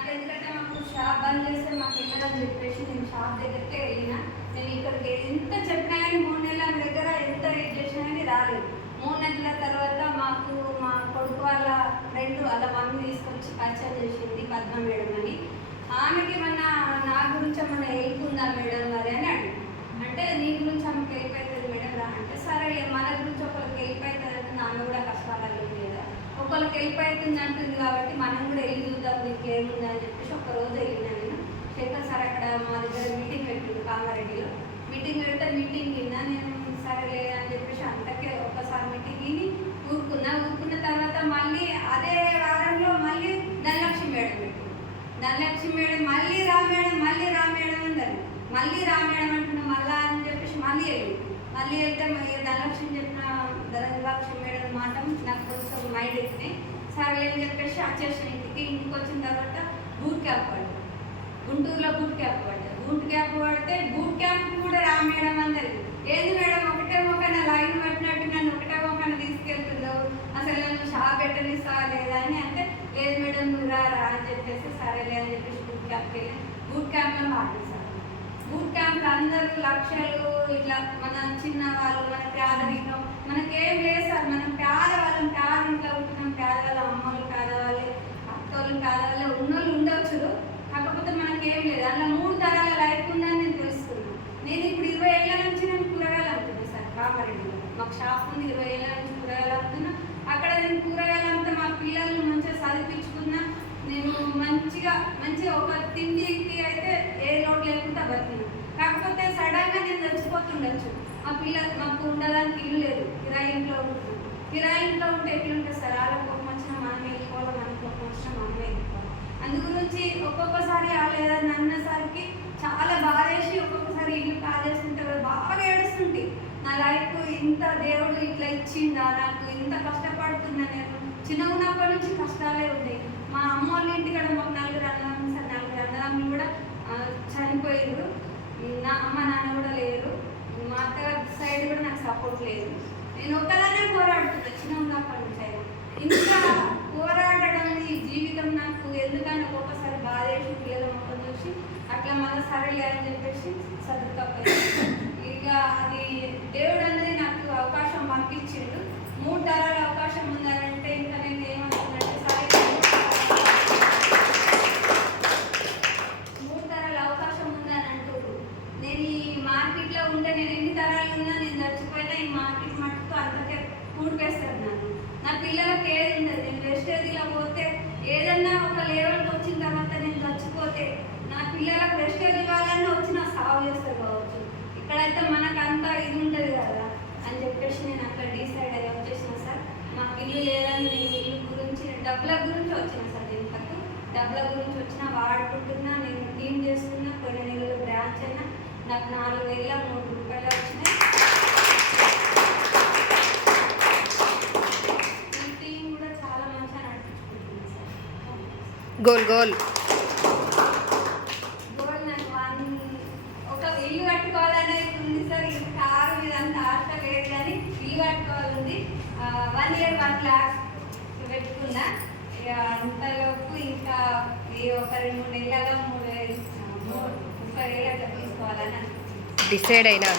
నాకు ఎందుకంటే మాకు షాప్ బంద్ చేస్తే మాకు వెళ్ళదని చెప్పేసి నేను షాప్ దగ్గరికి వెళ్ళిన. నేను ఇక్కడికి ఎంత చెప్పినా కానీ మూడు నెలల దగ్గర ఎంత వెయిట్ చేసినా కానీ రాలేదు. మూడు నెలల తర్వాత మాకు మా కొడుకు వాళ్ళ ఫ్రెండ్ వాళ్ళ మమ్మీ తీసుకొచ్చి పరిచయం చేసింది పద్మ మేడం అని. ఆమెకి మన నా గురించి ఏమన్నా హెల్ప్ ఉందా మేడం మరి అని అడిగింది అంటే నీ గురించి ఆమెకి హెల్ప్ అవుతుంది మేడం రా అంటే సరే మన గురించి ఒకరికి హెల్ప్ అవుతుంది అంటే ఆమె కూడా కష్టాలు లేదా ఒకరికి హెల్ప్ అంటుంది కాబట్టి మనం కూడా వెళ్ళి చూద్దాం దీనికి ఏముంది అని చెప్పేసి ఒక రోజు వెళ్ళినా నేను. శేఖర్ సార్ అక్కడ మా దగ్గర మీటింగ్ పెట్టిండు కామారెడ్డిలో. మీటింగ్ పెడితే మీటింగ్ విన్నా నేను సరే అని చెప్పేసి అంతకే ఒక్కసారి మీటింగ్ విని ఊరుకున్నా. ఊరుకున్న తర్వాత మళ్ళీ అదే వారంలో మళ్ళీ ధనలక్ష్మి మేడం పెట్టింది ధనలక్ష్మి మేడం మళ్ళీ రా మేడం మళ్ళీ రా మేడం అందరు మళ్ళీ రా మేడం అంటున్నా మళ్ళా అని చెప్పేసి మళ్ళీ వెళ్ళి మళ్ళీ వెళ్తే ధనలక్ష్మి చెప్పిన ధనలక్ష్మి మేడం మాట నాకు కొంచెం మైండ్ ఎక్కినాయి. సరే అని చెప్పేసి వచ్చేసిన ఇంటికి. ఇంటికి వచ్చిన తర్వాత బూట్ క్యాప్ పడ్డా గుంటూరులో బూట్ క్యాప్ పడ్డా బూట్ క్యాప్ పడితే బూట్ క్యాప్ కూడా రా మేడం అందరు ఏది మేడం ఒకటే ఒకన లైన్ పెట్టినట్టు నన్ను ఒకటే ఒకన తీసుకెళ్తున్నావు. అసలు నన్ను షాప్ పెట్టనిస్తావా లేదా అని అంటే లేదు మేడం నువ్వు రా రా అని చెప్పేసి సరేలే అని చెప్పేసి బూట్ క్యాంప్కి వెళ్ళి బూట్ క్యాంప్లో మాట్లాడేశారు బూట్ క్యాంప్ అందరూ లక్షలు ఇట్లా మన చిన్న వాళ్ళు మన ప్రాథమికం మనకేం లేదు సార్. మనం పేదవాళ్ళం పేద ఇంట్లో ఉంటున్నాం. పేదవాళ్ళ అమ్మలు పేదవాళ్ళు అత్తోళ్ళు పేదవాళ్ళు ఉన్నోళ్ళు ఉండవచ్చు కాకపోతే మనకేం లేదు. అందులో మూడు తరాల లైఫ్ మా పిల్లలు మాకు ఉండడానికి ఇల్లు లేదు. కిరాయి ఇంట్లో ఉంటున్నాం కిరాయి ఇంట్లో ఉంటే ఎట్లుంటుంది సార్? వాళ్ళ కోపం వచ్చినా మనమే వెళ్ళిపోవాలి మన కోపం వచ్చినా మనమే వెళ్ళిపోవాలి అందు గురించి ఒక్కొక్కసారి వాళ్ళు ఏదైనా అన్నసరికి చాలా బాధేసి ఒక్కొక్కసారి ఇల్లు కాజేస్తుంటే బాగా ఏడుస్తుంటే నా లైఫ్ ఇంత దేవుడు ఇట్లా ఇచ్చిందా నాకు ఇంత కష్టపడుతున్నా నేను. చిన్నగా ఉన్నప్పటి నుంచి కష్టాలే ఉన్నాయి మా అమ్మ వాళ్ళ ఇంటికాడ మాకు నలుగురు అన్నదమ్ములు సార్. నలుగురు అన్నదమ్ములు కూడా చనిపోయారు నా అమ్మ నాన్న కూడా లేరు. మా అత్తగారి సైడ్ కూడా నాకు సపోర్ట్ లేదు. నేను ఒకదానే పోరాడుతున్నా చిన్న ఉన్నప్పటి నుంచి. అయినా ఇంకా పోరాడడం ఈ జీవితం నాకు ఎందుకని ఒక్కొక్కసారి బాధేసి పిల్లల మొత్తం చూసి అట్లా మళ్ళీ సరేలే అని చెప్పేసి సర్దుకపోయింది ఇక అది దేవుడు అనేది నాకు అవకాశం పంపించిండు మూడు తరాల అవకాశం ఉందనంటే ఇంకా నేను ఏమనుకున్నట్టు సరే మూడు తరాల అవకాశం ఉందని అంటున్నారు నేను ఈ మార్కెట్లో ఉంటే నేను ఎన్ని తరాలు ఉన్నా నేను చచ్చిపోయినా ఈ మార్కెట్ మట్టుకు అంతకే కూడిపేస్తాను నన్ను నా పిల్లలకి ఏది ఉండదు నేను వెస్టేజీలో పోతే ఏదన్నా ఒక లెవెల్కి వచ్చిన తర్వాత నేను చచ్చిపోతే నా పిల్లలకు వెస్టేజ్ కావాలని వచ్చి నా సాగు చేస్తారు కావచ్చు ఇక్కడైతే మనకు అంత ఇది ఉంటుంది కదా అని చెప్పేసి నేను అక్కడ డిసైడ్ అయ్యి వచ్చేసిన సార్ మాకు ఇల్లు లేదని నేను ఇల్లు గురించి డబ్బుల గురించి వచ్చిన సార్ ఇంతకు డబ్బుల గురించి వచ్చిన వాడుకుంటున్నా నేను టీం చేస్తున్నా కొన్ని నెలలు బ్రాంచ్ అయినా నాకు నాలుగు వేల మూడు రూపాయలు వచ్చినాయి. కూడా చాలా గోల్ గోల్ గోల్డ్ నాకు వన్ ఒక ఇల్లు కట్టుకోవాలనేది ఉంది సార్ ఇది కారు మీద అంత ఆశ లేదు కానీ ఇల్లు కట్టుకోవాలంది వన్ ఇయర్ వన్ ల్యాక్ పెట్టుకున్నా ఇక అంతలోపు ఇంకా ఈ ఒక రెండు నెలలలో మూడు వేలు మూడు ముప్పై వేలు అట్లా తీసుకోవాలని అనుకుంటున్నాను డిసైడ్ అయినా